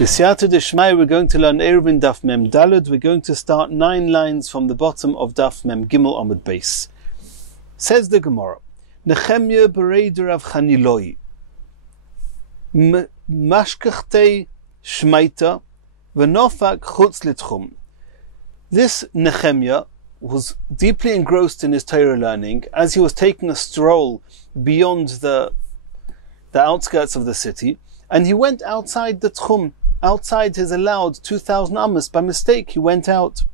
B'siyata d'shmai, we're going to learn Eirovin Daf Mem Daled. We're going to start 9 lines from the bottom of Daf Mem Gimel Amud Beis. Says the Gemara, Nechemya bereider av chaniloi, mashkachtei shmaita, v'nofak chutz litchum. This Nechemya was deeply engrossed in his Torah learning as he was taking a stroll beyond the outskirts of the city, and he went outside the tchum, outside his allowed 2,000 amos. By mistake, he went out.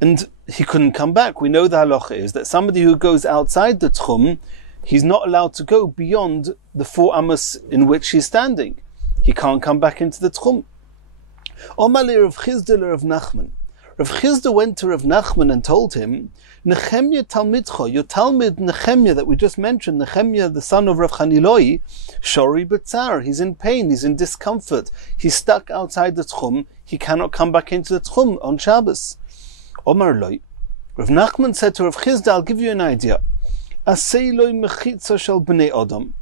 And he couldn't come back. We know the halacha is that somebody who goes outside the tchum, he's not allowed to go beyond the 4 amos in which he's standing. He can't come back into the tchum. Omale Rav Chizda Rav Nachman. Rav Chizda went to Rav Nachman and told him, Nechemya Talmidcha, your Talmud Nechemya that we just mentioned, Nechemya, the son of Rav Chaniloi, Shori B'tzar, he's in pain, he's in discomfort, he's stuck outside the tchum, he cannot come back into the tchum on Shabbos. Omar Loi, Rav Nachman said to Rav Chizda, I'll give you an idea. Asei loi mechitza shel b'nei Adam.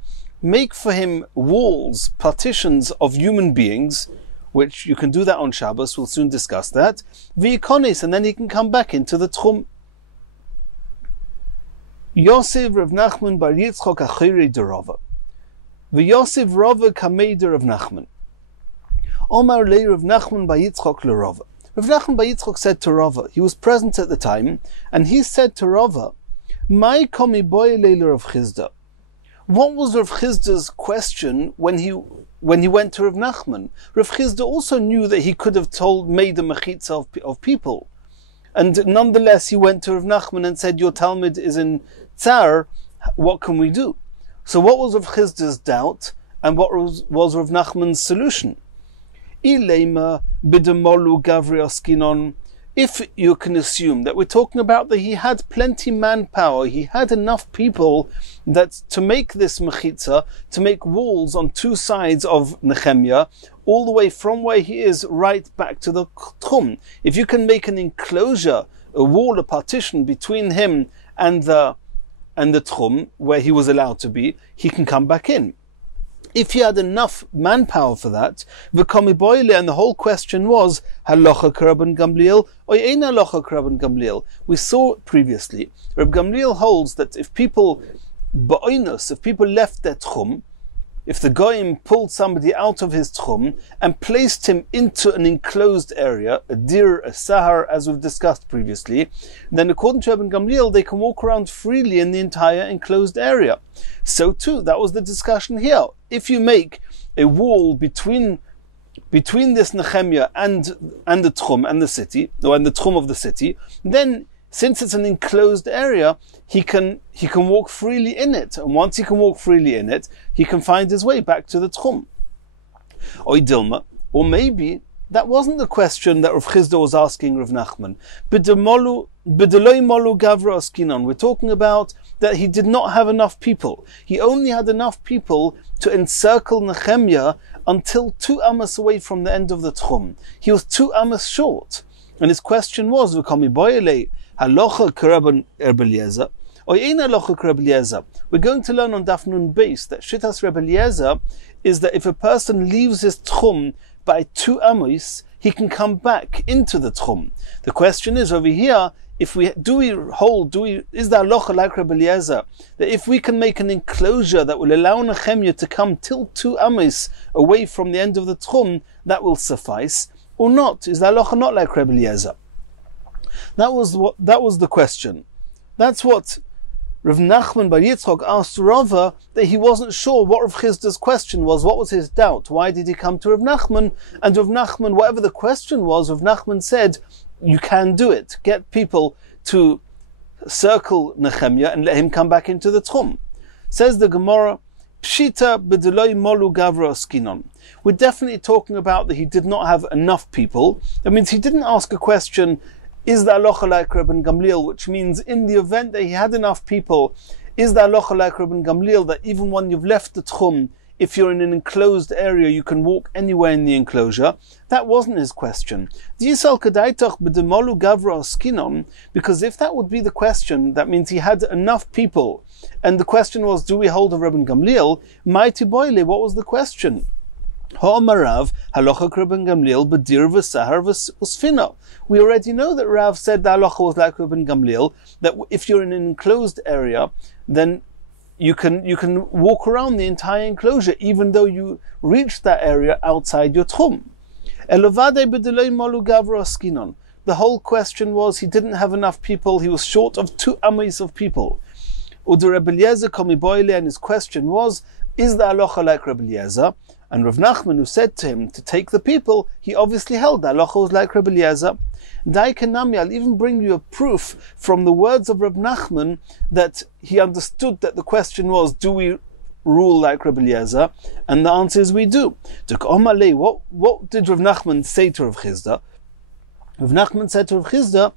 Make for him walls, partitions of human beings, which you can do that on Shabbos, we'll soon discuss that, v'yikonis, and then he can come back into the tchum. Yosef Rav Nachman bar Yitzchak achirei de Rava. V'Yosef Rava kamei de Rav Nachman. Omar le Rav Nachman bar Yitzchak le Rava. Rav Nachman bar Yitzchak said to Rava, he was present at the time, and he said to Rava, Mai komi boy le Rav Chizda. What was Rav Chizda's question when he went to Rav Nachman? Rav Chizda also knew that he could have made a mechitza of people. And nonetheless, he went to Rav Nachman and said, your Talmud is in tsar, what can we do? So what was Rav Chizda's doubt, and what was Rav Nachman's solution? Ilema bidemolu gavri oskinon. If you can assume that we're talking about that he had plenty manpower, he had enough people that to make this mechitza, to make walls on 2 sides of Nechemya, all the way from where he is right back to the tchum. If you can make an enclosure, a wall, a partition between him and the tchum, where he was allowed to be, he can come back in. If he had enough manpower for that, and the whole question was, halacha k'Rabban Gamliel, or ein halacha k'Rabban Gamliel. We saw previously, Reb Gamliel holds that if people left their tchum, if the goyim pulled somebody out of his tchum and placed him into an enclosed area, a dir, a sahar, as we've discussed previously, then according to Rabban Gamliel, they can walk around freely in the entire enclosed area. So too, that was the discussion here. If you make a wall between this Nechemya and the tchum and the city, or and the tchum of the city, then since it's an enclosed area, he can walk freely in it. And once he can walk freely in it, he can find his way back to the tchum. Or maybe that wasn't the question that Rav Chizda was asking Rav Nachman. We're talking about that he did not have enough people. He only had enough people to encircle Nechemya until 2 amos away from the end of the tchum. He was 2 amos short. And his question was, halacha k'Rabban Eliezer, or ein halacha k'Rabban Eliezer. We're going to learn on Daf Nun Beis that Shittas Reb Eliezer is that if a person leaves his tchum by 2 amos, he can come back into the tchum. The question is over here, is the halacha like Reb Eliezer, that if we can make an enclosure that will allow Nechemya to come till 2 amos away from the end of the tchum, that will suffice, or not? Is the halacha not like Reb Eliezer? That was the question. That's what Rav Nachman bar Yitzchak asked Rava, that he wasn't sure what Rav Chizda's question was. What was his doubt? Why did he come to Rav Nachman? And Rav Nachman, whatever the question was, Rav Nachman said, you can do it. Get people to circle Nechemya and let him come back into the tchum. Says the Gemara, Pshita b'deloi molu gavra oskinon. We're definitely talking about that he did not have enough people. That means he didn't ask a question, is the halacha like Rabban Gamliel, which means in the event that he had enough people, is the halacha like Rabban Gamliel that even when you've left the tchum, if you're in an enclosed area, you can walk anywhere in the enclosure? That wasn't his question. Because if that would be the question, that means he had enough people. And the question was, do we hold a Rabban Gamliel? Mighty boile, what was the question? Ha'amarav halacha k'Rabban Gamliel b'dir v'sahar v'sfina. We already know that Rav said the halacha was like Rabban Gamliel, that if you're in an enclosed area, then you can walk around the entire enclosure, even though you reach that area outside your tchum. The whole question was he didn't have enough people, he was short of 2 amos of people. And his question was, is the halacha like Rabbi Eliezer? And Rav Nachman, who said to him to take the people, he obviously held the halacha was like Rabbi Eliezer. Daikanami, I'll even bring you a proof from the words of Rav Nachman that he understood that the question was, do we rule like Rabbi Eliezer? And the answer is we do. What did Rav Nachman say to Rav Chizda? Rav Nachman said to Rav Chizda,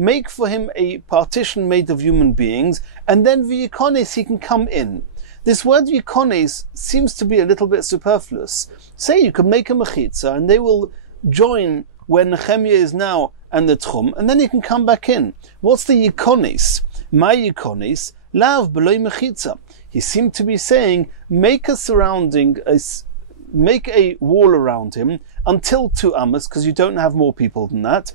make for him a partition made of human beings, and then v'yikones, he can come in. This word v'yikones seems to be a little bit superfluous. Say you could make a mechitza, and they will join where Nehemiah is now and the tchum, and then he can come back in. What's the yikones? My yikones, lav beloy mechitza. He seemed to be saying, make a wall around him until 2 amos, because you don't have more people than that.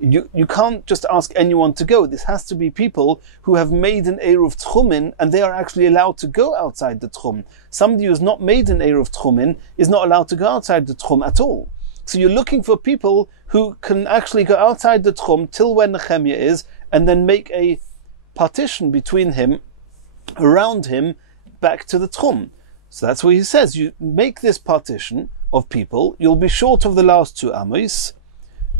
You can't just ask anyone to go. This has to be people who have made an eruv tchumin, and they are actually allowed to go outside the tchum. Somebody who's not made an eruv tchumin is not allowed to go outside the tchum at all. So you're looking for people who can actually go outside the tchum till where Nehemiah is, and then make a partition between him, around him, back to the tchum. So that's what he says. You make this partition of people, you'll be short of the last 2 amos,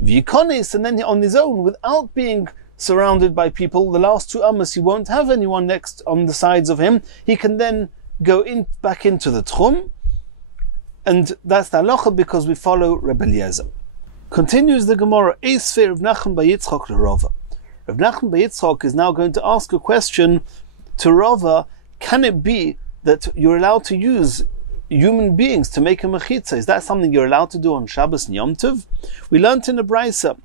v'yikones, and then on his own, without being surrounded by people, the last 2 amos, he won't have anyone next on the sides of him. He can then go back into the tchum, and that's the halacha because we follow Rebbe Eliezer. Continues the Gemara, Eisfer Rav Nachman bar Yitzchak l'Rava. Rav Nachman bar Yitzchak is now going to ask a question to Rava. Can it be that you're allowed to use human beings to make a mechitza? Is that something you're allowed to do on Shabbos and Yom Tov? We learnt in the Brisa,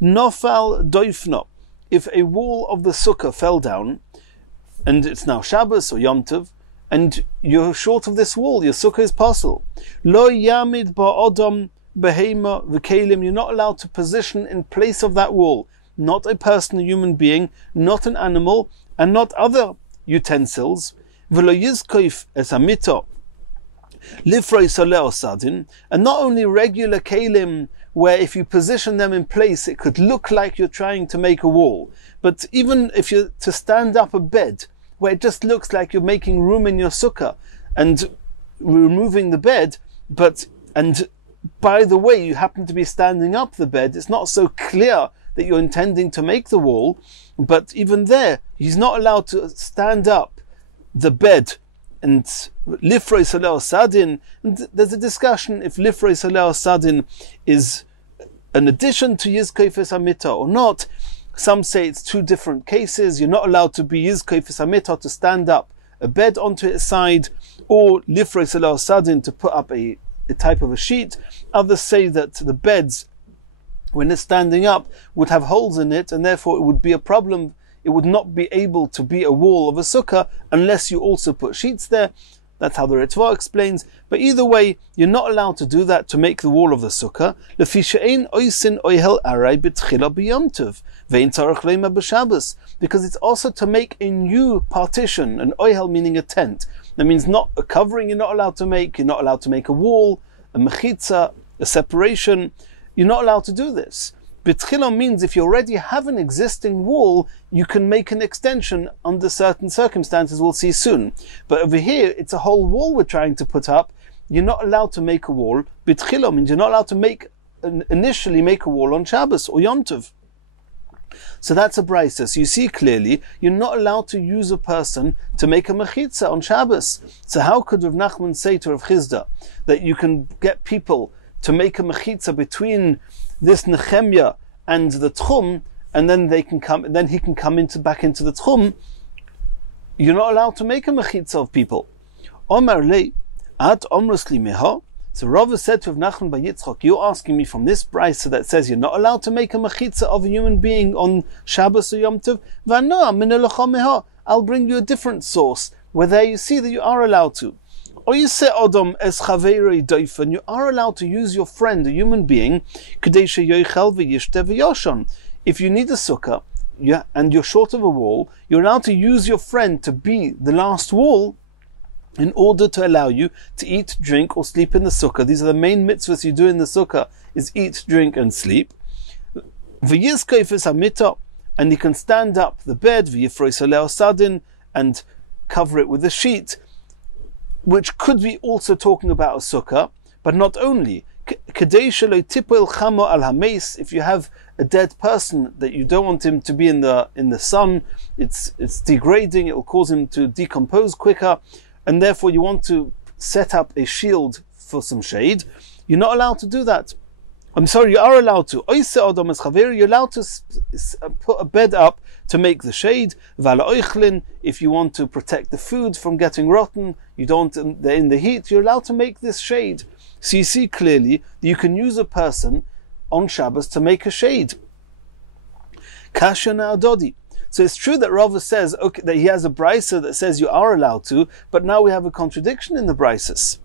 Nofal doifno, if a wall of the sukkah fell down, and it's now Shabbos or Yom Tov, and you're short of this wall, your sukkah is possible. Lo yamid ba'odom behema v'kelim, you're not allowed to position in place of that wall, not a person, a human being, not an animal, and not other utensils. V'lo yizkoif es hamito, and not only regular kalim, where if you position them in place it could look like you're trying to make a wall, but even if you're to stand up a bed where it just looks like you're making room in your sukkah and removing the bed, and by the way you happen to be standing up the bed, it's not so clear that you're intending to make the wall, but even there he's not allowed to stand up the bed and lifroi saleh sadin. And there's a discussion if lifroi saleh sadin is an addition to yizkoifes hamita or not. Some say it's 2 different cases. You're not allowed to be yizkoifes hamita, to stand up a bed onto its side, or lifroi saleh sadin, to put up a type of a sheet. Others say that the beds, when it's standing up, would have holes in it, and therefore it would be a problem. It would not be able to be a wall of a sukkah unless you also put sheets there. That's how the Ritva explains. But either way, you're not allowed to do that to make the wall of the sukkah. Because it's also to make a new partition, an oihel meaning a tent. That means not a covering you're not allowed to make. You're not allowed to make a wall, a mechitza, a separation. You're not allowed to do this. B'tchila means if you already have an existing wall, you can make an extension under certain circumstances we'll see soon. But over here, it's a whole wall we're trying to put up. You're not allowed to make a wall. B'tchila means you're not allowed to initially make a wall on Shabbos or Yom Tov. So that's a brisa. So you see clearly, you're not allowed to use a person to make a mechitza on Shabbos. So how could Rav Nachman say to Rav Chizda that you can get people to make a mechitza between this Nehemiah and the tchum, and then he can come back into the tchum? You're not allowed to make a mechitza of people. Omar le at omrusli meha. So Rava said to Rav Nachman bar Yitzchak, you're asking me from this brisa that says you're not allowed to make a mechitza of a human being on Shabbos or Yom Tov. V'anoa min elecha meha. I'll bring you a different source where there you see that you are allowed to. You are allowed to use your friend, a human being, if you need a sukkah and you're short of a wall, you're allowed to use your friend to be the last wall in order to allow you to eat, drink, or sleep in the sukkah. These are the main mitzvahs you do in the sukkah, is eat, drink, and sleep. And you can stand up the bed, and cover it with a sheet, which could be also talking about a sukkah, but not only. If you have a dead person that you don't want him to be in the sun, it's degrading, it will cause him to decompose quicker, and therefore you want to set up a shield for some shade, you're not allowed to do that. I'm sorry, you are allowed to. You're allowed to put a bed up to make the shade. If you want to protect the food from getting rotten, they're in the heat, you're allowed to make this shade. So you see clearly that you can use a person on Shabbos to make a shade. Kasha na'adodi. So it's true that Rava says that he has a brisa that says you are allowed to, but now we have a contradiction in the brises.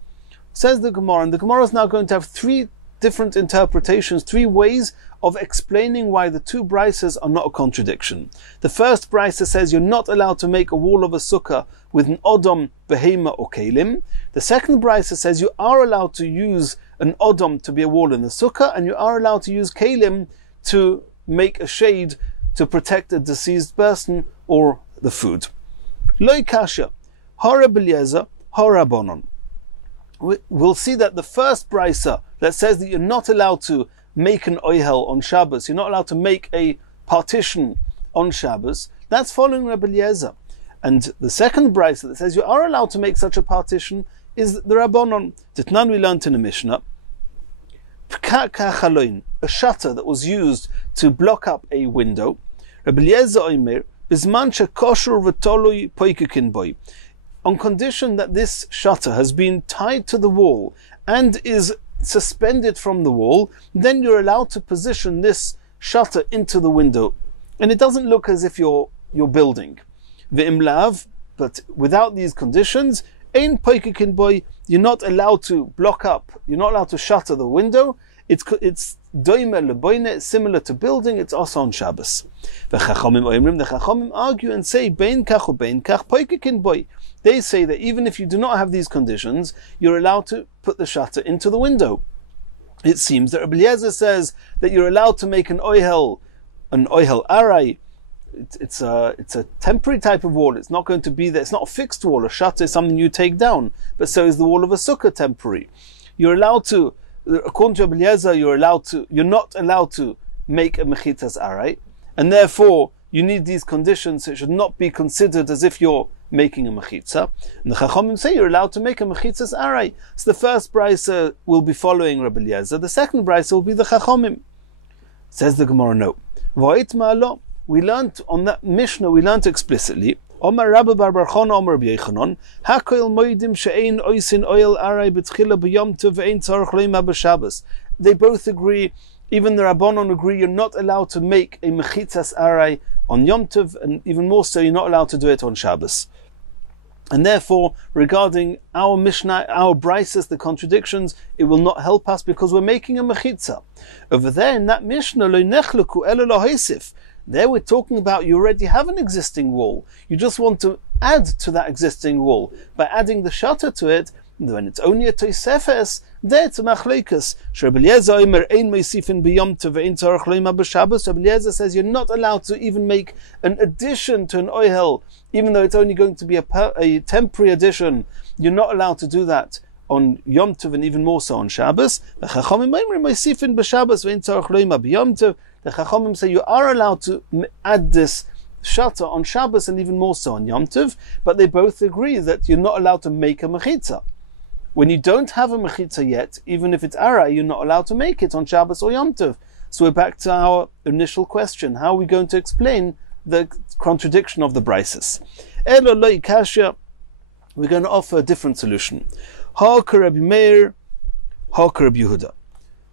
Says the Gemara, and the Gemara is now going to have three different interpretations, three ways of explaining why the two brises are not a contradiction. The first brisa says you're not allowed to make a wall of a sukkah with an odom, behema, or kalim. The second brisa says you are allowed to use an odom to be a wall in the sukkah, and you are allowed to use kalim to make a shade to protect a deceased person or the food. Loi kasha, hara b'liezer, hara bonon. We'll see that the first brisa that says that you're not allowed to make an oihel on Shabbos, you're not allowed to make a partition on Shabbos, that's following Rabbi Eliezer. And the second brisa that says you are allowed to make such a partition is the Rabbanon. Titnan, we learned in the Mishnah, a shutter that was used to block up a window. Rabbi Eliezer oimer, bizman shekosher v'toloi poikekin boy. On condition that this shutter has been tied to the wall and is suspended from the wall, then you're allowed to position this shutter into the window. And it doesn't look as if you're building. Ve'imlav, but without these conditions, ein poikekin boy, you're not allowed to block up, you're not allowed to shutter the window. It's doime leboine, it's similar to building, it's also on Shabbos. The Chachamim argue and say, bein kach or bein kach poikekin boy. They say that even if you do not have these conditions, you're allowed to put the shutter into the window. It seems that Rabbi Eliezer says that you're allowed to make an oihel arai. It's a temporary type of wall. It's not going to be there. It's not a fixed wall. A shutter is something you take down, but so is the wall of a sukkah temporary. You're allowed to, according to Rabbi Eliezer, you're not allowed to make a mechitas arai, and therefore you need these conditions. So it should not be considered as if you're making a mechitza. And the Chachamim say you're allowed to make a mechitzas arai. So the first brisa will be following Rabbi Eliezer. The second brisa will be the Chachamim. Says the Gemara, no. V'oit ma'alo. We learnt on that Mishnah, we learnt explicitly, Omar Rabbi Bar Bar Chana Omar Rabbi Yechanan, Hakoil moedim she'ein oisin oil arai b'tchila b'yom tov ve'ein tzarech leima b'Shabbos. They both agree, even the Rabbanon agree, you're not allowed to make a mechitzas arai on Yom Tov, and even more so, you're not allowed to do it on Shabbos. And therefore, regarding our Mishnah, our brises, the contradictions, it will not help us because we're making a mechitza. Over there in that Mishnah, lo nechleku elo lo haisif. There we're talking about you already have an existing wall. You just want to add to that existing wall. By adding the shutter to it, when it's only a toisefes, there it's a machleikas. Rabbi Eliezer omer ein meisifin b'yom tov ve'ein tzarech leima b'Shabbos. Rabbi Eliezer says you're not allowed to even make an addition to an oihel, even though it's only going to be a temporary addition. You're not allowed to do that on Yom Tov and even more so on Shabbos. The Chachamim omer meisifin b'Shabbos ve'ein tzarech leima b'yom tov. The Chachamim say you are allowed to add this shutter on Shabbos and even more so on Yom Tov, but they both agree that you're not allowed to make a mechitza. When you don't have a mechitza yet, even if it's ara, you're not allowed to make it on Shabbos or Yom Tov. So we're back to our initial question. How are we going to explain the contradiction of the brises? Elo lo ikashya, we're going to offer a different solution. Ha'ka Rabbi Meir, ha'ka Rabbi Yehuda.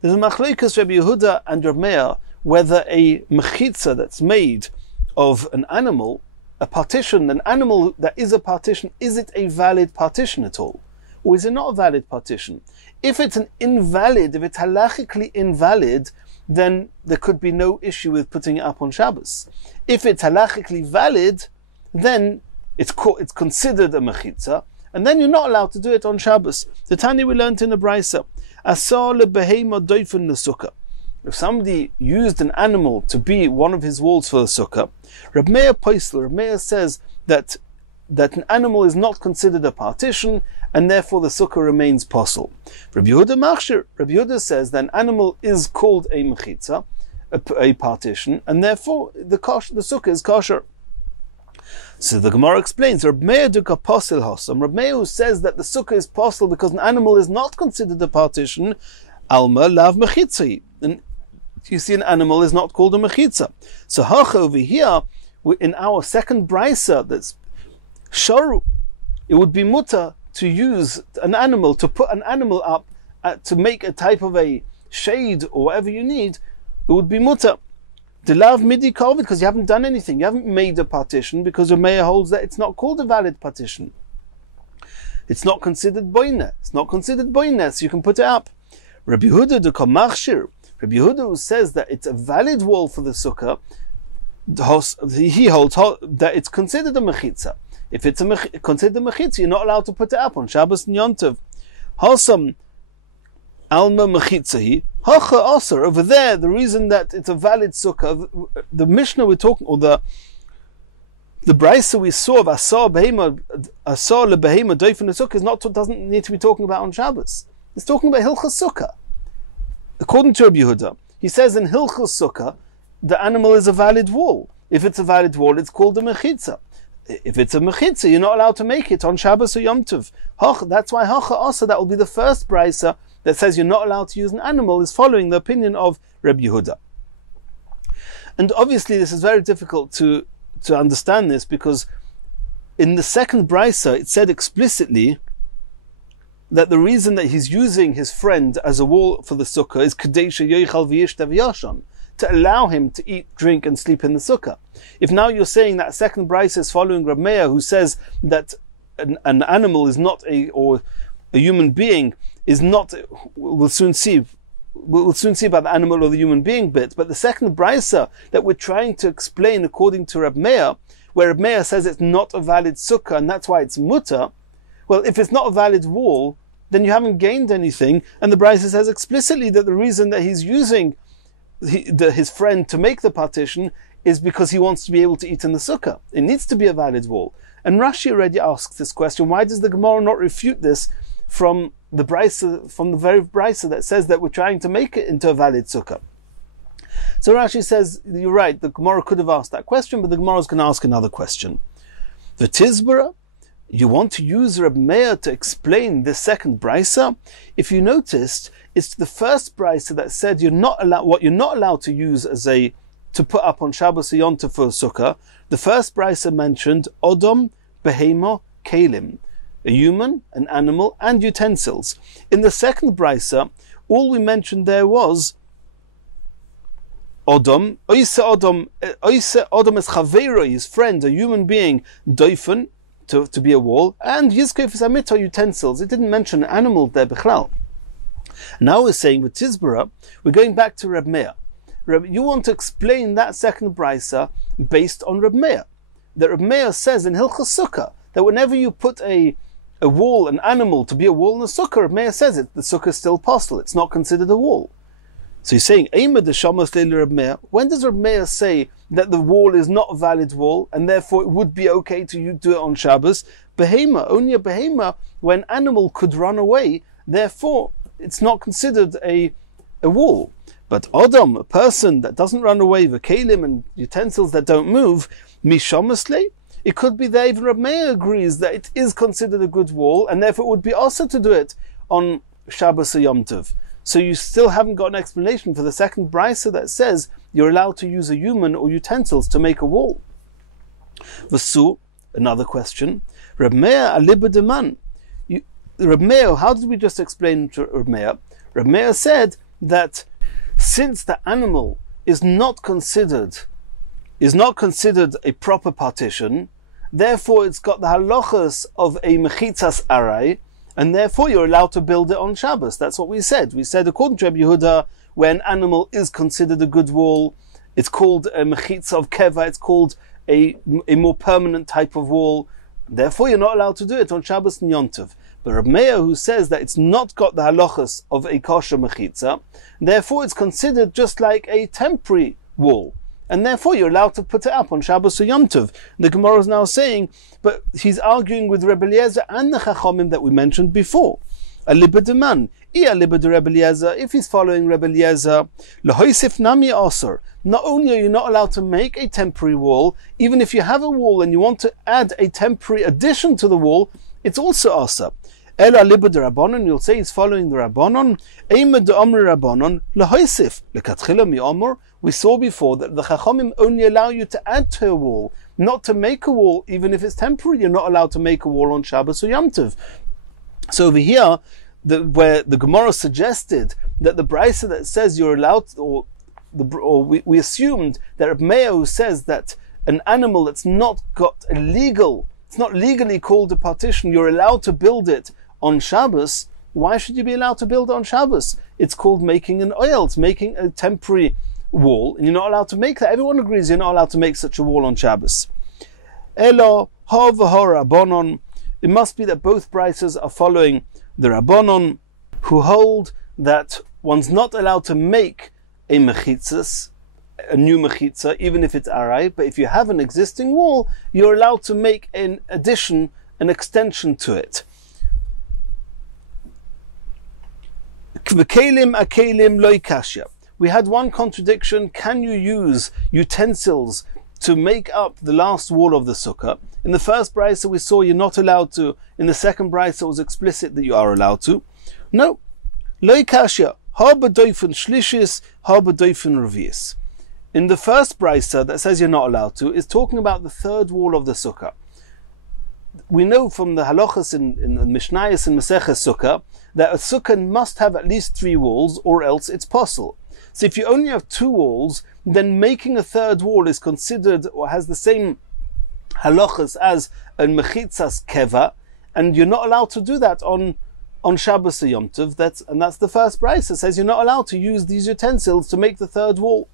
There's a machleikas Rabbi Yehuda and Rabbi Meir whether a mechitza that's made of an animal a partition, an animal that is a partition, is it a valid partition at all? Or is it not a valid partition? If it's an invalid, if it's halachically invalid, then there could be no issue with putting it up on Shabbos. If it's halachically valid, then it's considered a mechitza, and then you're not allowed to do it on Shabbos. The Tanya we learned in the Brisa, asar lebehema doifen l'sukkah. If somebody used an animal to be one of his walls for the sukkah, Reb Meir Poisel, Reb Meir says that an animal is not considered a partition, and therefore the sukkah remains posel. Reb Yehuda Machshir, Reb Yehuda says that an animal is called a mechitza, a partition, and therefore the sukkah is kosher. So the Gemara explains, Reb Meir duka posel hosam, Reb Meir says that the sukkah is posel because an animal is not considered a partition, alma lav mechitza. And you see, an animal is not called a mechitza. So hacha over here, in our second brisa, that's sharu, it would be mutter to use an animal, to put an animal up, to make a type of a shade or whatever you need, it would be mutter. The lav midi kovid, because you haven't done anything, you haven't made a partition, because the mayor holds that it's not called a valid partition. It's not considered boine. It's not considered boine, so you can put it up. Rabbi Yehuda de Kamachshir, Rabbi Yehuda who says that it's a valid wall for the sukkah, he holds that it's considered a mechitza. If it's considered a mechitza, you're not allowed to put it up on Shabbos and Yom Tov. Hasam alma mechitzahi hacha aser. Over there, the reason that it's a valid sukkah, the Mishnah we're talking, or the brisa we saw of asar lebehema doifen sukkah doesn't need to be talking about on Shabbos. It's talking about hilchas sukkah. According to Rabbi Yehuda, he says in hilchas sukkah, the animal is a valid wall. If it's a valid wall, it's called a mechitza. If it's a mechitza, you're not allowed to make it on Shabbos or Yom Tov. That's why hacha asa, that will be the first brisa that says you're not allowed to use an animal, is following the opinion of Rabbi Yehuda. And obviously this is very difficult to understand this, because in the second brisa it said explicitly that the reason that he's using his friend as a wall for the sukkah is kadesha yoichal v'yishtav yashan, to allow him to eat, drink, and sleep in the sukkah. If now you're saying that second brisa is following Reb Meir, who says that an animal is not or a human being is not, we'll soon see about the animal or the human being bit, but the second brisa that we're trying to explain according to Reb Meir, where Reb Meir says it's not a valid sukkah and that's why it's mutter, well, if it's not a valid wall, then you haven't gained anything, and the brisa says explicitly that the reason that he's using his friend to make the partition is because he wants to be able to eat in the sukkah. It needs to be a valid wall. And Rashi already asks this question: why does the Gemara not refute this from the brisa, from the very brisa that says that we're trying to make it into a valid sukkah? So Rashi says, you're right, the Gemara could have asked that question, but the Gemara is going to ask another question. The Tizbara, you want to use Reb Meir to explain this second brisa? If you noticed, it's the first brisa that said you're not allowed to use to put up on Shabbos or Yom Tov for a sukkah. The first brisa mentioned Odom, Behema, Kalim, a human, an animal, and utensils. In the second brisa, all we mentioned there was Odom, Oise Odom is Chaveiro, his friend, a human being, Doifen, to be a wall, and Yizkef is Amita, utensils. It didn't mention an animal there, Bechlal. Now we're saying with Tizbara, we're going back to Reb Meir. You want to explain that second brisa based on Reb Meir. That Reb Meir says in Hilchas Sukkah that whenever you put a wall, an animal, to be a wall in a sukkah, Reb Meir says the sukkah is still possible. It's not considered a wall. So he's saying, when does Reb Meir say that the wall is not a valid wall, and therefore it would be okay to do it on Shabbos? Behema, only a behema, when an animal could run away, therefore it's not considered a wall. But Odom, a person that doesn't run away, the kalim and utensils that don't move, mishamasle, it could be that even Reb Meir agrees that it is considered a good wall, and therefore it would be also to do it on Shabbos or Yom Tov. So you still haven't got an explanation for the second brisa that says you're allowed to use a human or utensils to make a wall. Vasu, another question. Reb Meir aliba deman. Reb Meir, how did we just explain to Reb Meir? Reb Meir said that since the animal is not considered is not considered a proper partition, therefore it's got the halachas of a mechitzas aray, and therefore you're allowed to build it on Shabbos. That's what we said. We said, according to Rabbi Yehuda, where an animal is considered a good wall, it's called a mechitza of keva, it's called a more permanent type of wall. Therefore, you're not allowed to do it on Shabbos and Yom Tov. But Reb Meir, who says that it's not got the halachas of a kosher mechitza, therefore it's considered just like a temporary wall. And therefore you're allowed to put it up on Shabbos or Yom Tov. The Gemara is now saying, but he's arguing with Rebbe Eliezer and the Chachamim that we mentioned before. A libed man, Rebbe Eliezer, if he's following Rebbe Eliezer, lehoisif nami asur. Not only are you not allowed to make a temporary wall, even if you have a wall and you want to add a temporary addition to the wall, it's also asur. Ela libed rabbanon, you'll say he's following the rabbanon. Eimed de amri rabbanon lehoisif lekatchila mi amor. We saw before that the Chachamim only allow you to add to a wall, not to make a wall, even if it's temporary. You're not allowed to make a wall on Shabbos or Yom Tov. So over here, where the Gemara suggested that the brisa that says you're allowed, we assumed that Reb Meir, who says that an animal that's not got a legal, it's not legally called a partition, you're allowed to build it on Shabbos. Why should you be allowed to build it on Shabbos? It's called making an oil. It's making a temporary wall, and you're not allowed to make that. Everyone agrees you're not allowed to make such a wall on Shabbos. Elo ha v'ha rabbanon. It must be that both brises are following the rabbanon, who hold that one's not allowed to make a mechitzas, a new mechitza, even if it's aray. But if you have an existing wall, you're allowed to make an addition, an extension to it. V'kelim akelim lo ikashya. We had one contradiction. Can you use utensils to make up the last wall of the sukkah? In the first brisa we saw you're not allowed to. In the second brisa it was explicit that you are allowed to. No. Lo ikashya. Ha b'doifen shlishis, ha b'doifen revius. In the first brisa that says you're not allowed to, is talking about the third wall of the sukkah. We know from the halachas in the Mishnayos and Masechah Sukkah that a sukkah must have at least 3 walls, or else it's possible. So if you only have 2 walls, then making a third wall is considered, or has the same halachas as a mechitzas keva, and you're not allowed to do that on Shabbos or Yom Tov. That's the first brisa. It says you're not allowed to use these utensils to make the third wall.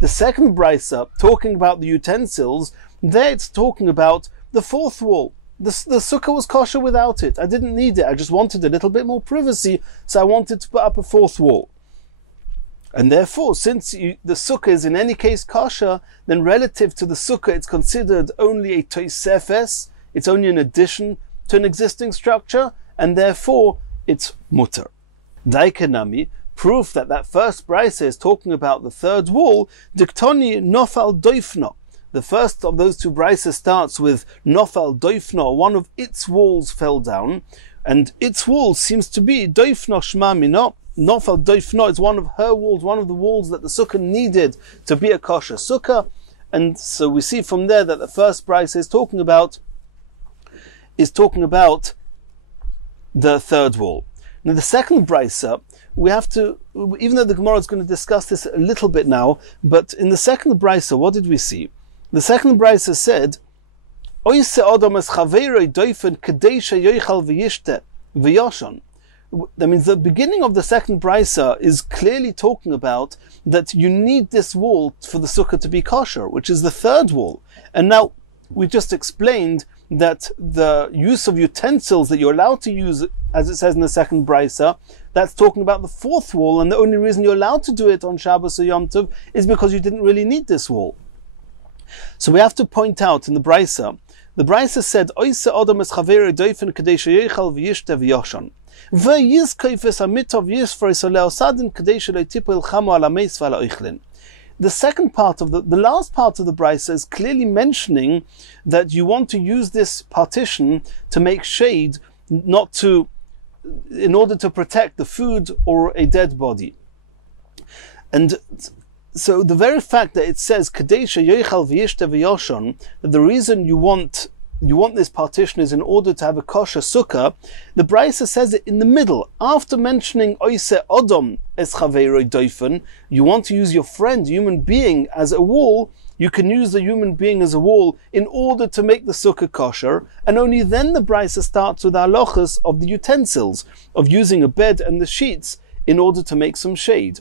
The second brisa, talking about the utensils, there it's talking about the fourth wall. The sukkah was kosher without it. I didn't need it. I just wanted a little bit more privacy, so I wanted to put up a fourth wall. And therefore, since the sukkah is in any case kosher, then relative to the sukkah, it's considered only a toisefes. It's only an addition to an existing structure, and therefore it's mutter. Daikenami, proof that first brisa is talking about the third wall. Diktoni nofal doifno. The first of those 2 brises starts with nofal doifno. One of its walls fell down, and its wall seems to be doifno shma mino. Nofal doifno is one of her walls, one of the walls that the sukkah needed to be a kosher sukkah. And so we see from there that the first brisa is talking about the third wall. Now the second brisa, we have to, even though the Gemara is going to discuss this a little bit now, but in the second brisa, what did we see? The second brisa said, Oise Adam es chaveiroi doifen kadei sheyoichal v'yishte v'yoshon. That means the beginning of the second brisa is clearly talking about that you need this wall for the sukkah to be kosher, which is the third wall. And now we just explained that the use of utensils that you're allowed to use, as it says in the second brisa, that's talking about the fourth wall, and the only reason you're allowed to do it on Shabbos or Yom Tov is because you didn't really need this wall. So we have to point out in the brisa said, Oise Adam es chaveiroi doifen kadei sheyoichal v'yishte v'yoshon. The second part of the last part of the brisa is clearly mentioning that you want to use this partition to make shade, in order to protect the food or a dead body. And so the very fact that it says Kadesha Yoichal V'yishte V'yoshon, that the reason you want this partition is in order to have a kosher sukkah, the brisa says it in the middle. After mentioning Oise Odom es chaveiroi doifen, you want to use your friend, human being, as a wall, you can use the human being as a wall in order to make the sukkah kosher, and only then the brisa starts with halachas of the utensils, of using a bed and the sheets in order to make some shade.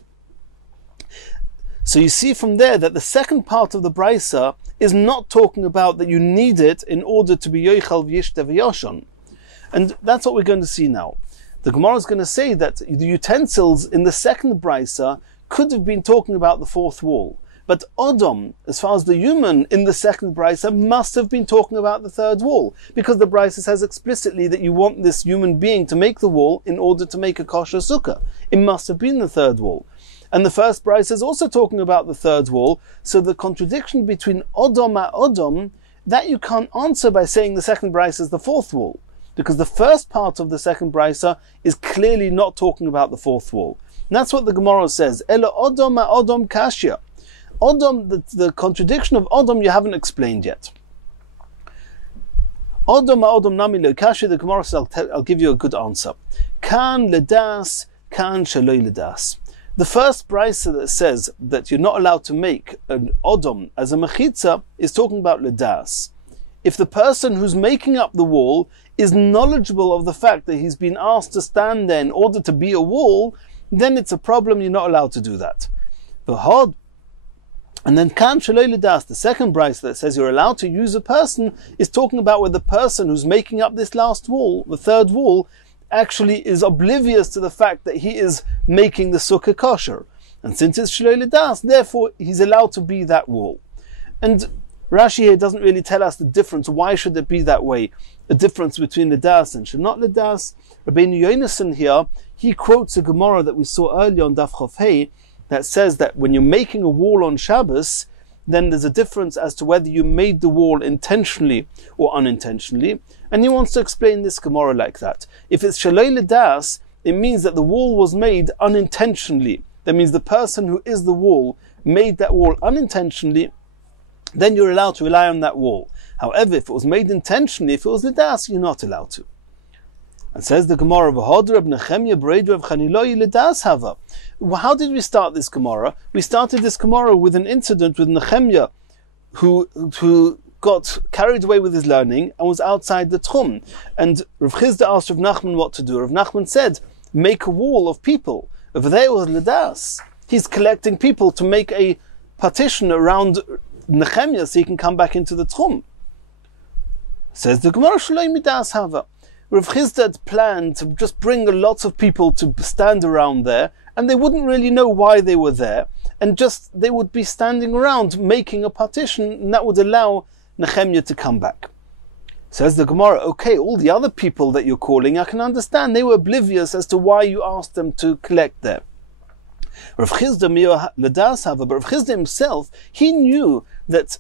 So you see from there that the second part of the brisa is not talking about that you need it in order to be yoichal v'yishte v'yoshon. And that's what we're going to see now. The Gemara is going to say that the utensils in the second brisa could have been talking about the fourth wall. But Odom, as far as the human in the second brisa, must have been talking about the third wall, because the brisa says explicitly that you want this human being to make the wall in order to make a kosher sukkah. It must have been the third wall. And the first brisa is also talking about the third wall, so the contradiction between Odom and Odom, that you can't answer by saying the second brisa is the fourth wall, because the first part of the second brisa is clearly not talking about the fourth wall. And that's what the Gemara says. Ela Odom a Odom kashya. Odom, the contradiction of Odom you haven't explained yet. Odom a Odom nami lo kashya, the Gemara says, I'll give you a good answer. Kan ledas, kan shaloi ledas. The first brisa that says that you're not allowed to make an Odom as a mechitza is talking about ledas. If the person who's making up the wall is knowledgeable of the fact that he's been asked to stand there in order to be a wall, then it's a problem, you're not allowed to do that. And then kan shaloi ledas, the second brisa that says you're allowed to use a person, is talking about where the person who's making up this last wall, the third wall, actually is oblivious to the fact that he is making the sukkah kosher. And since it's shaloi ledas, therefore he's allowed to be that wall. And Rashi here doesn't really tell us the difference. Why should it be that way? A difference between ledas and shenot ledas. Rabbeinu Yonason here, he quotes a Gemara that we saw earlier on Daf Chof Hei that says that when you're making a wall on Shabbos, then there's a difference as to whether you made the wall intentionally or unintentionally. And he wants to explain this Gemara like that. If it's shaloi ledas, it means that the wall was made unintentionally. That means the person who is the wall made that wall unintentionally, then you're allowed to rely on that wall. However, if it was made intentionally, if it was ledas, you're not allowed to. And says the Gemara, how did we start this Gemara? We started this Gemara with an incident with Nehemiah, who got carried away with his learning and was outside the Tchum. And Rav Chizda asked Rav Nachman what to do. Rav Nachman said, make a wall of people. Over there was ledas. He's collecting people to make a partition around Nehemiah so he can come back into the Tchum. Says the Gemara, Shaloi midas hava. Rav Chizda had planned to just bring lots of people to stand around there, and they wouldn't really know why they were there, and just they would be standing around making a partition, and that would allow Nehemiah to come back. Says the Gemara, okay, all the other people that you're calling, I can understand, they were oblivious as to why you asked them to collect there. Rav Chizda ledas hava, but Rav Chizda himself, he knew that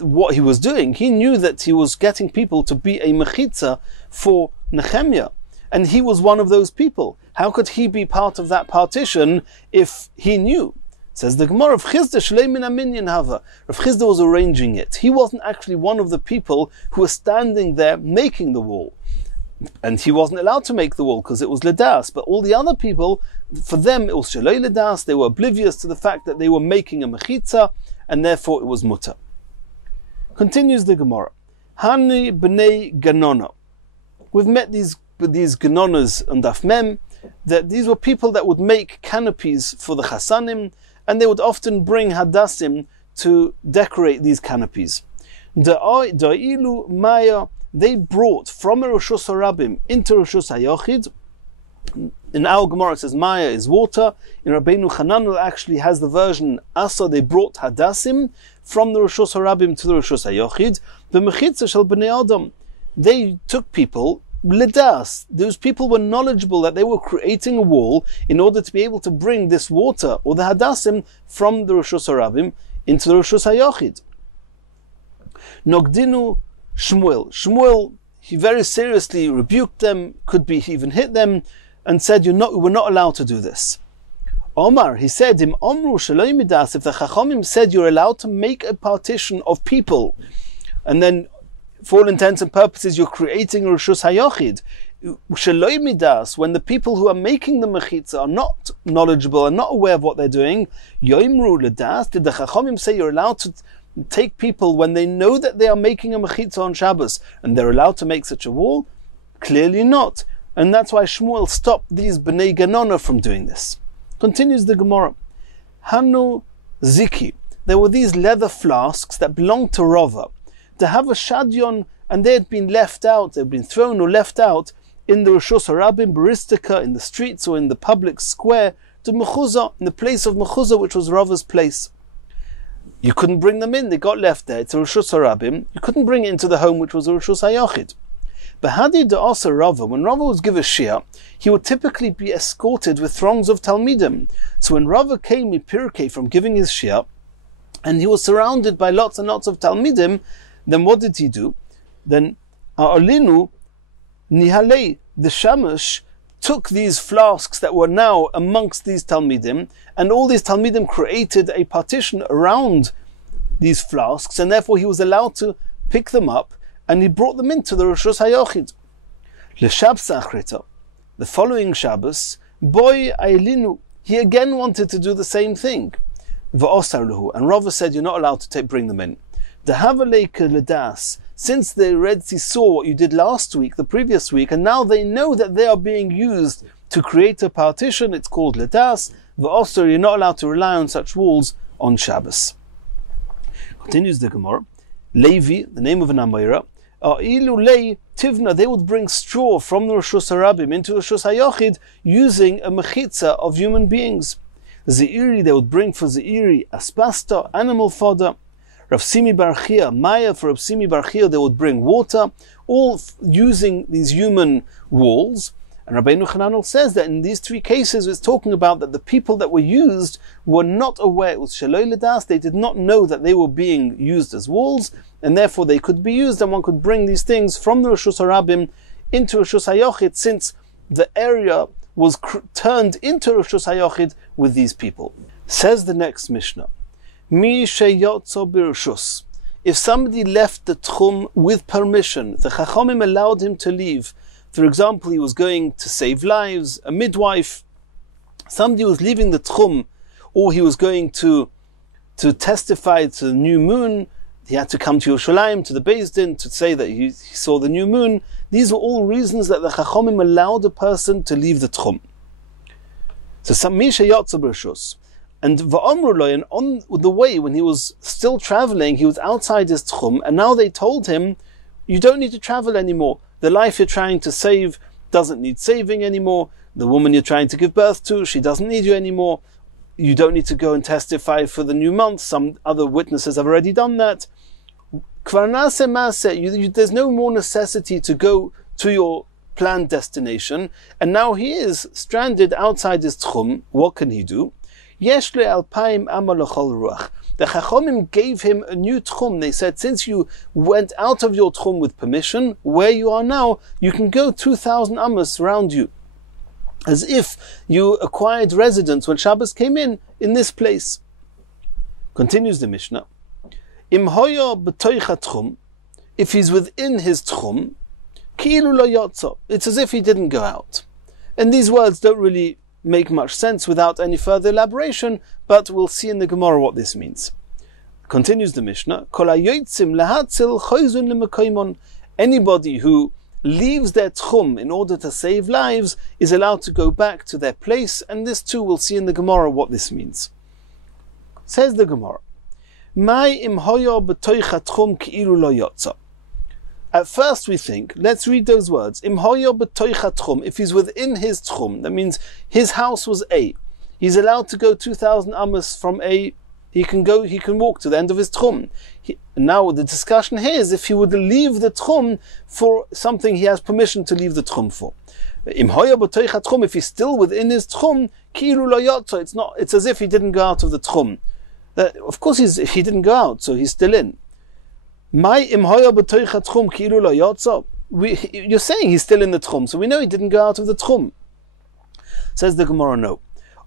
what he was doing, he knew that he was getting people to be a mechitza for Nehemiah, and he was one of those people. How could he be part of that partition if he knew? Says the Gemara, Rav Chizda shlei min haminyan hava. Rav Chizda was arranging it. He wasn't actually one of the people who were standing there making the wall. And he wasn't allowed to make the wall because it was ledas. But all the other people, for them it was shaloi ledas. They were oblivious to the fact that they were making a mechitza, and therefore it was mutter. Continues the Gemara. Hani b'nei ganona. We've met these ganonas on Daf Mem, that these were people that would make canopies for the chasanim, and they would often bring hadassim to decorate these canopies. Da'ilu maya, they brought from Rishus Harabim into Rishus HaYochid. In our Gemara it says maya is water. In Rabbeinu Chananel actually has the version asa, they brought hadassim from the Rishus Harabim to the Rishus HaYochid. The mechitza shel b'nei Adam, they took people ledas. Those people were knowledgeable that they were creating a wall in order to be able to bring this water or the hadassim from the Rishus Harabim into the Rishus HaYochid. Nogdinu Shmuel, he very seriously rebuked them, could be he even hit them, and said, we're not allowed to do this. Omar, he said, Im Omru Shaloi midas, if the Chachamim said you're allowed to make a partition of people, and then for all intents and purposes you're creating a Rishus HaYochid, Sheloi midas, when the people who are making the mechitza are not knowledgeable and not aware of what they're doing, yoimru ledas, did the Chachomim say you're allowed to take people when they know that they are making a mechitza on Shabbos and they're allowed to make such a wall? Clearly not. And that's why Shmuel stopped these Bnei Ganona from doing this. Continues the Gemara. Hanu Ziki. There were these leather flasks that belonged to Rava. To have a shadyon, and they had been left out, they'd been thrown or left out in the Rishus Harabim, Baristika, in the streets or in the public square, to Mechuzah, in the place of Mechuzah, which was Rava's place. You couldn't bring them in, they got left there. It's a Rishus Harabim. You couldn't bring it into the home, which was a Rishus HaYachid. But Hadi Da'asa Rava, when Rava was given Shia, he would typically be escorted with throngs of Talmidim. So when Rava came Mipirke from giving his Shia, and he was surrounded by lots and lots of Talmidim, then what did he do? Then A'olinu Nihalei, the Shamash, took these flasks that were now amongst these Talmidim, and all these Talmidim created a partition around these flasks, and therefore he was allowed to pick them up, and he brought them into the Rishus HaYachid. L'Shabbos Achrita, the following Shabbos, Boy Ailinu, he again wanted to do the same thing. V'osar Luhu, and Rava said, you're not allowed to bring them in. Dehavaleika Ledas, since the Red Sea saw what you did last week, the previous week, and now they know that they are being used to create a partition, it's called Ledas. V'osar, you're not allowed to rely on such walls on Shabbos. Continues the Gemara. Levi, the name of an Amayra, Ilulei Tivna, they would bring straw from the Rishus Harabim into Rishus HaYachid using a mechitza of human beings. Ze'iri, they would bring for Ze'iri aspasta, animal fodder. Rav Simi Barchia, Maya for Rav Simi Barchia, they would bring water, all using these human walls. And Rabbeinu Chananel says that in these three cases, it's talking about that the people that were used were not aware. It was Sheloi Ledas, they did not know that they were being used as walls, and therefore they could be used, and one could bring these things from the Rishus Harabim into Rishus HaYachid, since the area was turned into Rishus HaYachid with these people. Says the next Mishnah, Mi sheyotzo b'rishus. If somebody left the tchum with permission, the Chachomim allowed him to leave. For example, he was going to save lives, a midwife, somebody was leaving the tchum, or he was going to testify to the new moon, he had to come to Yerushalayim, to the Beis Din, to say that he saw the new moon. These were all reasons that the Chachomim allowed a person to leave the tchum. So, Samisha Yotza B'Rishus. And Va'amru, and on the way, when he was still traveling, he was outside his tchum, and now they told him, you don't need to travel anymore. The life you're trying to save doesn't need saving anymore. The woman you're trying to give birth to, she doesn't need you anymore. You don't need to go and testify for the new month. Some other witnesses have already done that. There's no more necessity to go to your planned destination. And now he is stranded outside his tchum. What can he do? The Chachomim gave him a new tchum. They said, since you went out of your tchum with permission, where you are now, you can go 2,000 amos around you. As if you acquired residence when Shabbos came in this place. Continues the Mishnah. Im hoyo b'toich tchum, if he's within his tchum, ki'ilu lo yotzo, it's as if he didn't go out. And these words don't really make much sense without any further elaboration, but we'll see in the Gemara what this means. Continues the Mishnah, anybody who leaves their tchum in order to save lives is allowed to go back to their place, and this too we'll see in the Gemara what this means. Says the Gemara, at first we think, let's read those words. If he's within his tchum, that means his house was A. He's allowed to go 2,000 amos from A. He can walk to the end of his tchum. Now the discussion here is if he would leave the tchum for something he has permission to leave the tchum for. If he's still within his tchum, it's as if he didn't go out of the tchum. Of course he didn't go out, so he's still in. You're saying he's still in the tchum, so we know he didn't go out of the tchum. Says the Gemara, no.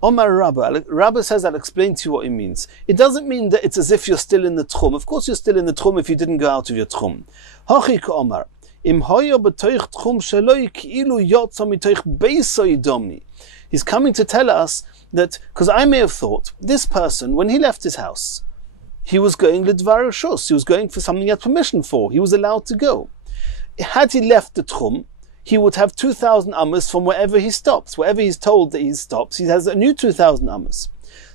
Omar Rabba says, I'll explain to you what it means. It doesn't mean that it's as if you're still in the tchum. Of course you're still in the tchum if you didn't go out of your tchum. Hachik Omar, Im hoya b'toich tchum sheloi ki'ilu yotza mitoich beisoi domi. He's coming to tell us that, because I may have thought, this person, when he left his house, he was going lidvar shus, he was going for something he had permission for, he was allowed to go. Had he left the tchum, he would have 2,000 amas from wherever he stops. Wherever he's told that he stops, he has a new 2,000 amas.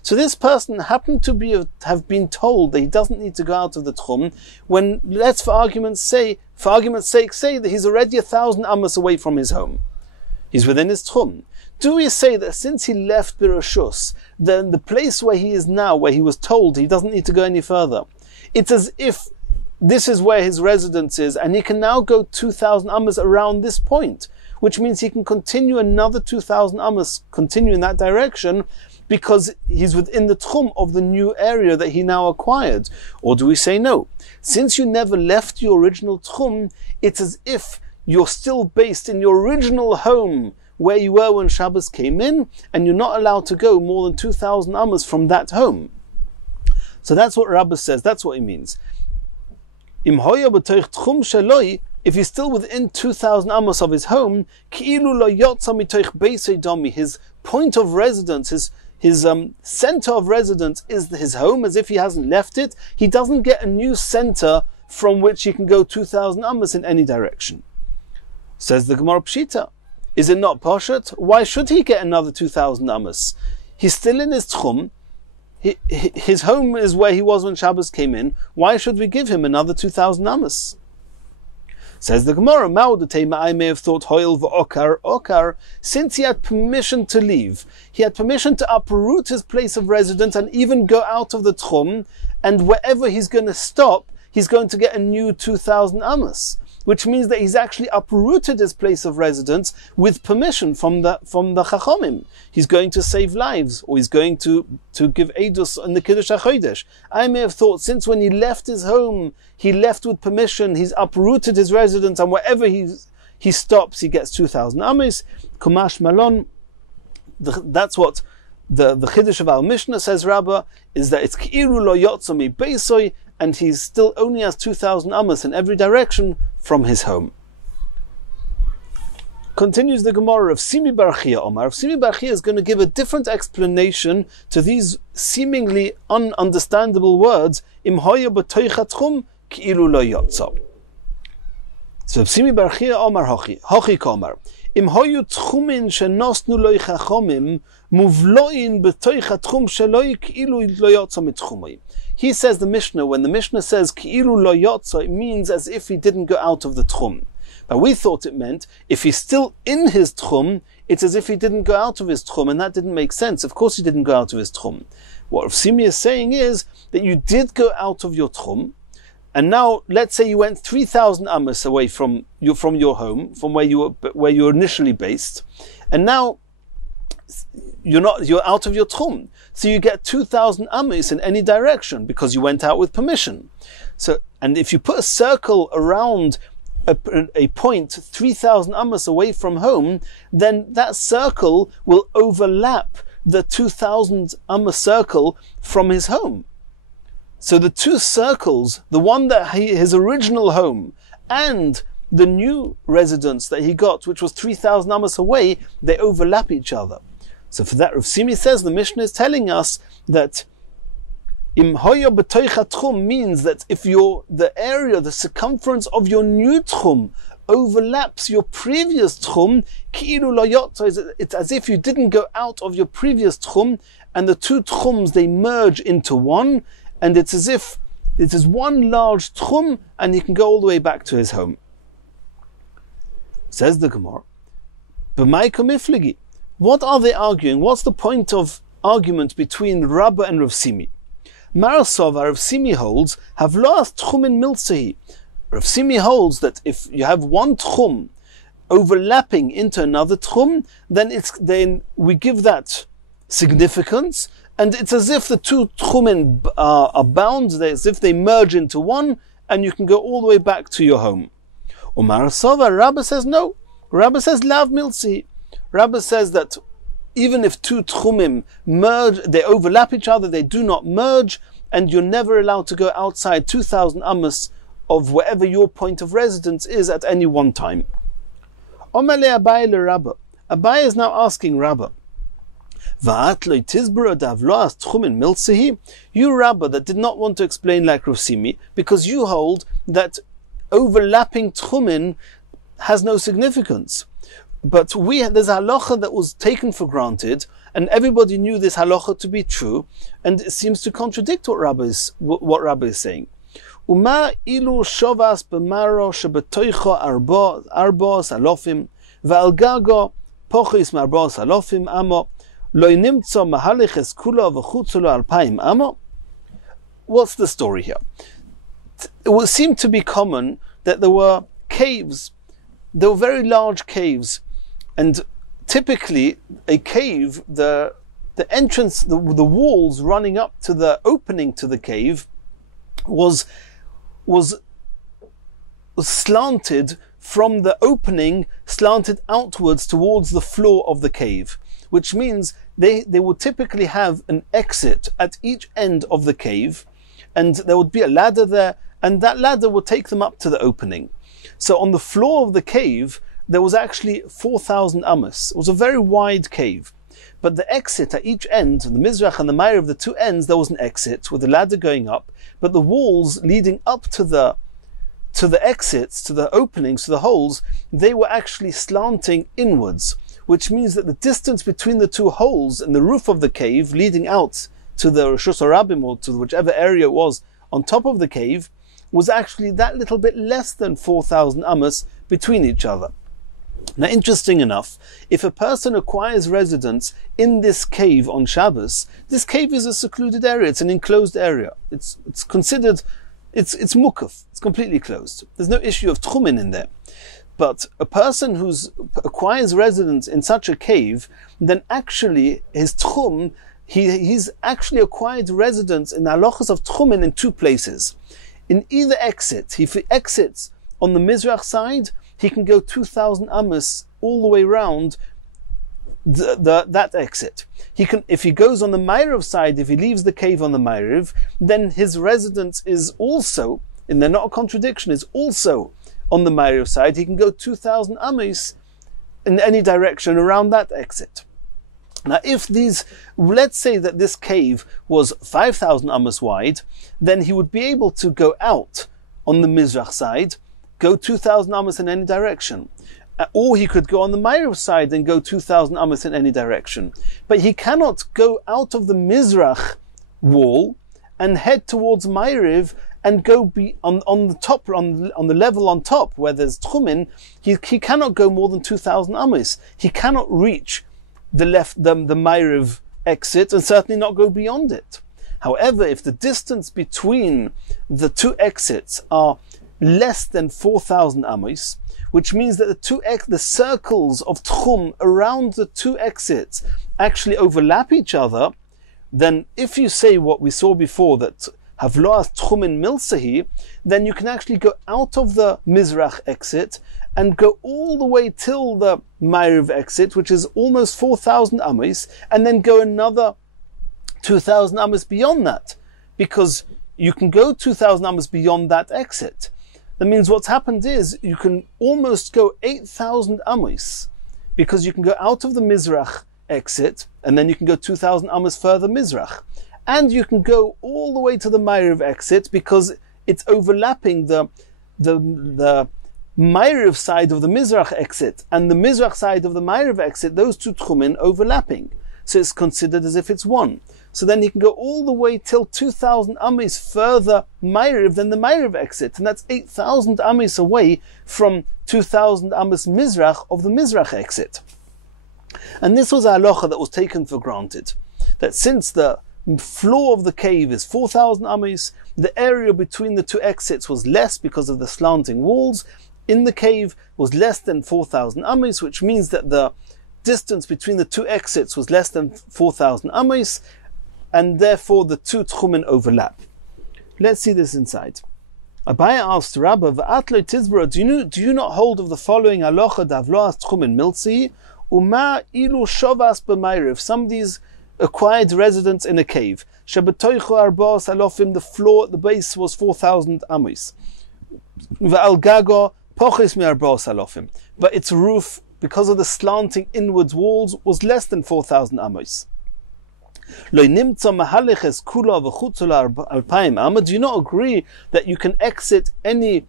So this person happened to have been told that he doesn't need to go out of the tchum, when, let's for argument's sake say that he's already 1,000 amas away from his home. He's within his tchum. Do we say that since he left Birashus, then the place where he is now, where he was told he doesn't need to go any further, it's as if this is where his residence is, and he can now go 2,000 amas around this point, which means he can continue another 2,000 amas, continue in that direction, because he's within the tchum of the new area that he now acquired? Or do we say no? Since you never left your original tchum, it's as if you're still based in your original home where you were when Shabbos came in, and you're not allowed to go more than 2,000 amas from that home. So that's what Rabbah says, that's what he means. Im hoya b'toich tchum sheloi, if he's still within 2,000 amos of his home, ki'ilu lo yotza mitoich beisei domi, his point of residence, his center of residence is his home, as if he hasn't left it. He doesn't get a new center from which he can go 2,000 amos in any direction. Says the Gemara Pshita, is it not poshet? Why should he get another 2,000 amos? He's still in his tchum. His home is where he was when Shabbos came in. Why should we give him another 2,000 amos? Says the Gemara, I may have thought hoil v'okar, since he had permission to leave, he had permission to uproot his place of residence and even go out of the tchum, and wherever he's going to stop, he's going to get a new 2,000 amos, which means that he's actually uprooted his place of residence with permission from the Chachomim. He's going to save lives, or he's going to give Eidos in the Kiddush HaChodesh. I may have thought, since when he left his home, he left with permission, he's uprooted his residence, and wherever he stops, he gets 2,000 ames. Kumash Malon, that's what the Chiddush of our Mishnah says, Rabbah, is that it's Ki'iru lo yotzomi beisoi, and he still only has 2,000 amas in every direction from his home. Continues the Gemara of Simi Bar Chia Omar. Simi Bar Chia is going to give a different explanation to these seemingly ununderstandable words. Im hoya b'toich tchum ki'ilu lo yotza. So Simi Bar Chia Omar hochi komar. Im hoyu tchumin shenosnu lo chachomim muvloin b'toich tchum sheloi ki'ilu lo yotza mitchumoi. He says the Mishnah, when the Mishnah says ki'ilu lo yotza, it means as if he didn't go out of the tchum. But we thought it meant if he's still in his tchum, it's as if he didn't go out of his tchum, and that didn't make sense. Of course he didn't go out of his tchum. What Rav Simi is saying is that you did go out of your tchum, and now let's say you went 3,000 amos away from your home, from where you were initially based, and now you're out of your tchum. So you get 2,000 amos in any direction because you went out with permission. So, and if you put a circle around a point 3,000 amos away from home, then that circle will overlap the 2,000 amos circle from his home. So the two circles, the one that his original home and the new residence that he got, which was 3,000 amos away, they overlap each other. So for that, Rav Simi says the Mishnah is telling us that Im hoya b'toich tchum means that if the area, the circumference of your new tchum overlaps your previous tchum, ki'ilu lo yotza, it's as if you didn't go out of your previous tchum, and the two tchums, they merge into one, and it's as if it is one large tchum, and he can go all the way back to his home. Says the Gemara, b'mai kamifligi. What are they arguing? What's the point of argument between Rabbah and Rav Simi? Marasova, Rav Simi holds, have lost tchumin miltzehi. Rav Simi holds that if you have one tchum overlapping into another tchum, then we give that significance, and it's as if the two tchumin are bound, as if they merge into one, and you can go all the way back to your home. Or Marasova, Rabbah says no. Rabbah says lav miltzehi. Rabbah says that even if two tchumim merge, they overlap each other, they do not merge, and you're never allowed to go outside 2,000 amos of wherever your point of residence is at any one time. Omale Abaye le Rabba. Abaye is now asking Rabba, you Rabba that did not want to explain like Rusimi, because you hold that overlapping tchumin has no significance. But there's a halacha that was taken for granted, and everybody knew this halacha to be true, and it seems to contradict what Rabba is saying. Uma ilu shovas b'maro shebetoicho arbos alofim v'al gago pochis marbos alofim amo lo nimtzo mahaliches kula v'chutzulo alpaim amo. What's the story here? It would seem to be common that there were caves. There were very large caves, and typically a cave, the entrance, the walls running up to the opening to the cave was slanted from the opening, slanted outwards towards the floor of the cave, which means they would typically have an exit at each end of the cave, and there would be a ladder there, and that ladder would take them up to the opening. So on the floor of the cave, there was actually 4,000 amos. It was a very wide cave. But the exit at each end, the Mizrach and the Ma'ariv, the two ends, there was an exit with a ladder going up, but the walls leading up to the exits, to the openings, to the holes, they were actually slanting inwards, which means that the distance between the two holes in the roof of the cave leading out to the Rishus HaRabim, or to whichever area it was on top of the cave, was actually that little bit less than 4,000 amos between each other. Now, interesting enough, if a person acquires residence in this cave on Shabbos, this cave is a secluded area, it's an enclosed area. It's considered, it's mukaf, it's completely closed. There's no issue of tchumin in there. But a person who acquires residence in such a cave, then actually his tchum, he's actually acquired residence in the halachas of tchumin in two places. In either exit, if he exits on the Mizrach side, he can go 2,000 amos all the way around that exit. He can, if he goes on the Ma'ariv side, if he leaves the cave on the Ma'ariv, then his residence is also, and they're not a contradiction, is also on the Ma'ariv side. He can go 2,000 amos in any direction around that exit. Now, if let's say that this cave was 5,000 amos wide, then he would be able to go out on the Mizrach side, go 2,000 amos in any direction. Or he could go on the Ma'ariv side and go 2,000 amos in any direction. But he cannot go out of the Mizrach wall and head towards Ma'ariv and go be on the top, on the level on top where there's tchumin. He cannot go more than 2,000 amos. He cannot reach the Ma'ariv exit and certainly not go beyond it. However, if the distance between the two exits are less than 4,000 amos, which means that the circles of tchum around the two exits actually overlap each other, then if you say what we saw before, that havloas tchumin milsahi, then you can actually go out of the Mizrach exit and go all the way till the Ma'ariv exit, which is almost 4,000 amos, and then go another 2,000 amos beyond that, because you can go 2,000 amos beyond that exit. That means what's happened is you can almost go 8,000 amos, because you can go out of the Mizrach exit, and then you can go 2,000 amos further Mizrach. And you can go all the way to the Ma'ariv exit, because it's overlapping the Ma'ariv side of the Mizrach exit and the Mizrach side of the Ma'ariv exit, those two tchumin overlapping. So it's considered as if it's one. So then he can go all the way till 2,000 amos further Ma'ariv than the Ma'ariv exit, and that's 8,000 amos away from 2,000 amos Mizrach of the Mizrach exit. And this was a halacha that was taken for granted, that since the floor of the cave is 4,000 amos, the area between the two exits was less because of the slanting walls in the cave was less than 4,000 amos, which means that the distance between the two exits was less than 4,000 amos, and therefore the two tchumin overlap. Let's see this inside. Abaye asked Rabba, "V'atle tizbara, do you not hold of the following halacha davloas tchumin miltzi uma ilu shovas b'ma'ariv?" Somebody's acquired residence in a cave. Shebetoicho arbos alofim, the floor at the base was 4,000 amos. V'al gago pochis me'arbos alofim. But its roof, because of the slanting inwards walls, was less than 4,000 amos. Do you not agree that you can exit any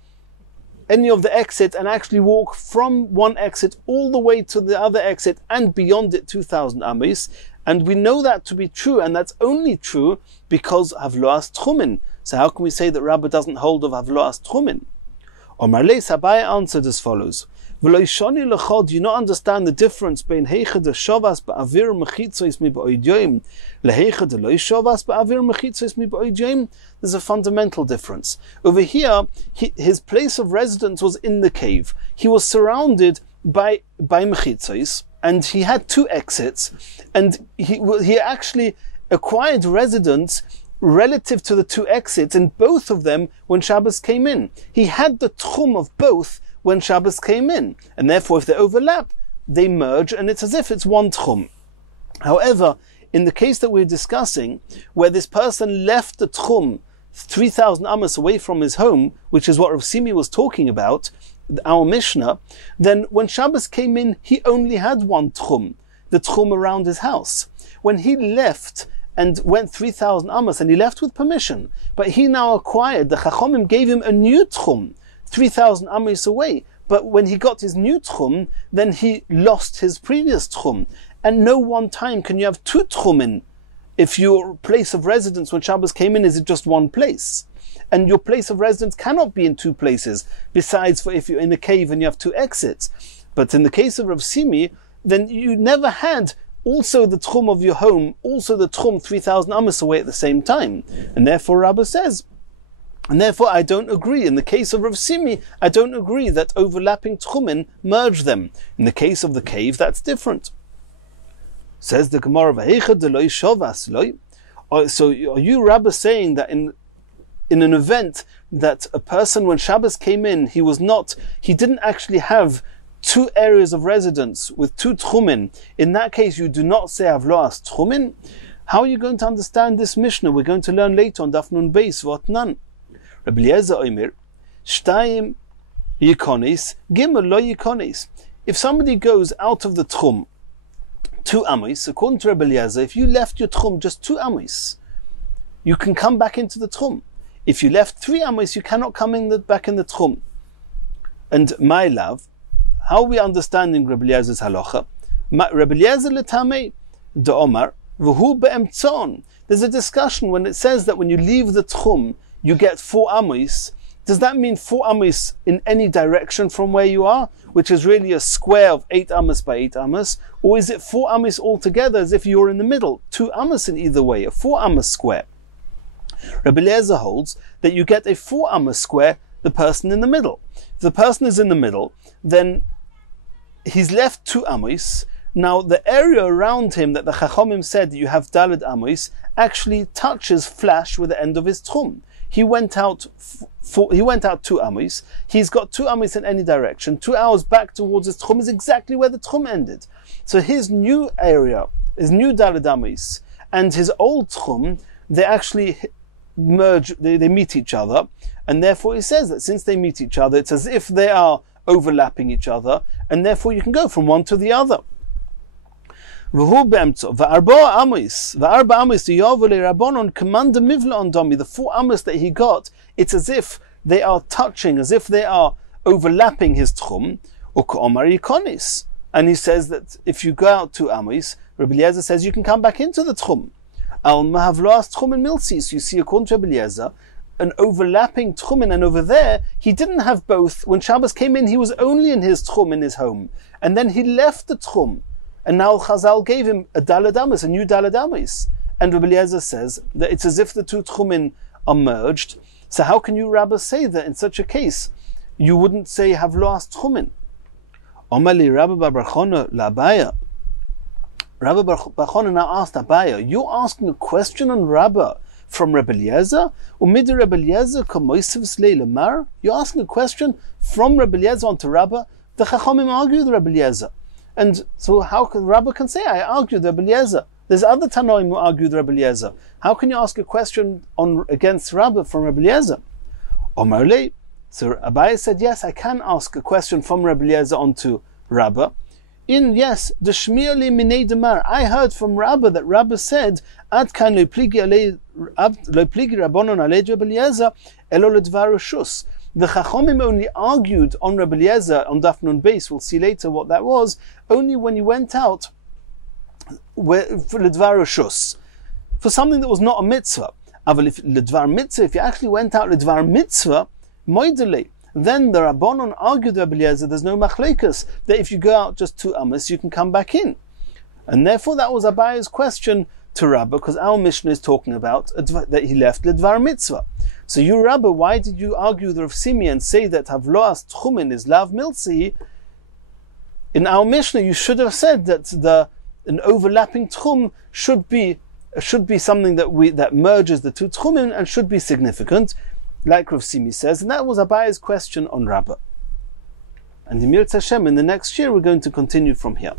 of the exit and actually walk from one exit all the way to the other exit and beyond it 2,000 amos? And we know that to be true, and that's only true because Havloas Tchumen. So how can we say that Rabbah doesn't hold of Havloas Tchumen? Omar Leis Abaye answered as follows: do you not understand the difference between heichad shovas ba'avir mechitzois mi ba'oidyoim leheichad lo shovas ba'avir mechitzois mi ba'oidyoim? There's a fundamental difference. Over here, his place of residence was in the cave. He was surrounded by mechitzois, and he had two exits, and he actually acquired residence relative to the two exits in both of them when Shabbos came in. He had the tchum of both when Shabbos came in, and therefore if they overlap, they merge, and it's as if it's one tchum. However, in the case that we're discussing, where this person left the tchum 3,000 amos away from his home, which is what Rav Simi was talking about, our Mishnah, then when Shabbos came in, he only had one tchum, the tchum around his house. When he left and went 3,000 amos, and he left with permission, but he now acquired, the Chachomim gave him a new tchum, 3,000 amos away. But when he got his new tchum, then he lost his previous tchum. And no one time can you have two tchumin if your place of residence when Shabbos came in is just one place. And your place of residence cannot be in two places, besides for if you're in a cave and you have two exits. But in the case of Rav Simi, then you never had also the tchum of your home, also the tchum 3,000 amos away at the same time. And therefore Rabbah says, and therefore I don't agree. In the case of Rav Simi, I don't agree that overlapping tchumin merge them. In the case of the cave, that's different. Says the Gemara, so are you, Rabbah, saying that in an event that a person, when Shabbos came in, he didn't actually have two areas of residence with two tchumin? In that case, you do not say Havloas Tchumin? How are you going to understand this Mishnah? We're going to learn later on Daf Nun Beis V'Otnan. Rabbi Eliezer Omer, Shtayim Yikonis, Gimel Lo Yikonis. If somebody goes out of the tchum 2 amos, according to Rabbi Eliezer, if you left your tchum just 2 amos, you can come back into the tchum. If you left 3 amos, you cannot come back in the tchum. And my love, how are we understanding Rabbi Eliezer's halacha? Rabbi Eliezer letamei de Omar v'hu be'emtzon. There's a discussion when it says that when you leave the tchum, you get 4 amos. Does that mean 4 amos in any direction from where you are, which is really a square of 8 amos by 8 amos? Or is it 4 amos altogether, as if you're in the middle, 2 amos in either way, a 4 amos square? Rabbi Eliezer holds that you get a 4 amos square, the person in the middle. If the person is in the middle, then he's left 2 amos. Now the area around him that the Chachomim said that you have Daled amos actually touches flash with the end of his tchum. He went out 2 amos. He's got 2 amos in any direction. 2 hours back towards his tchum is exactly where the tchum ended. So his new area, his new Daled amos, and his old tchum, they actually merge, they meet each other. And therefore he says that since they meet each other, it's as if they are overlapping each other, and therefore you can go from one to the other. The 4 amos that he got, it's as if they are touching, as if they are overlapping his tchum, and he says that if you go out 2 amos, Rabbi Eliezer says you can come back into the tchum. So you see, according to Rabbi Eliezer, an overlapping tchumin, and over there he didn't have both. When Shabbos came in, he was only in his tchum in his home, and then he left the tchum. And now Chazal gave him a Daled amos, a new Daled amos. And Rabbi Eliezer says that it's as if the 2 tchumin are merged. So how can you, Rabbah, say that in such a case you wouldn't say Havloas Tchumin? Omali Rabbi Bar Chona LaAbaya. Rabbi Bar Chona now asked Abaya, you're asking a question on Rabbah from Rabbi Eliezer? Umid Rabbi Eliezer kamoisiv slei lemar? You're asking a question from Rabbi Eliezer onto Rabbah? The Chachomim argued Rabbi Eliezer. And so how can Rabbah say, I argued Rabbi Eliezer? There's other Tanoim who argued Rabbi Eliezer. How can you ask a question against Rabbah from Rabbi Eliezer? Omar Lei, So Abaye said, yes, I can ask a question from Rabbi Eliezer onto Rabbah. Yes, the Shmiali Minei Demar. I heard from Rabbah that Rabbah said, Ad kan lo pligi Rabbanon alei Rabbi Eliezer elo ledvar reshus. The Chachomim only argued on Rabbi Eliezer on Daf Nun Beis. We'll see later what that was. Only when you went out for ledvar reshus, for something that was not a mitzvah. Aval if ledvar mitzvah, if you actually went out ledvar mitzvah, moidele, then the Rabbanon argued Rabbi Eliezer, there's no machlekas, that if you go out just 2 amas, you can come back in. And therefore that was Abaye's question to Rabbah, because our Mishnah is talking about that he left ledvar mitzvah. So you, Rabbah, why did you argue with Rav Simi and say that Havloas Tchumen is lav miltzi? In our Mishnah, you should have said that an overlapping tchum should be something that merges the 2 tchumen and should be significant, like Rav Simi says, and that was Abaye's question on Rabbah. And in Mir Hashem, in the next year, we're going to continue from here.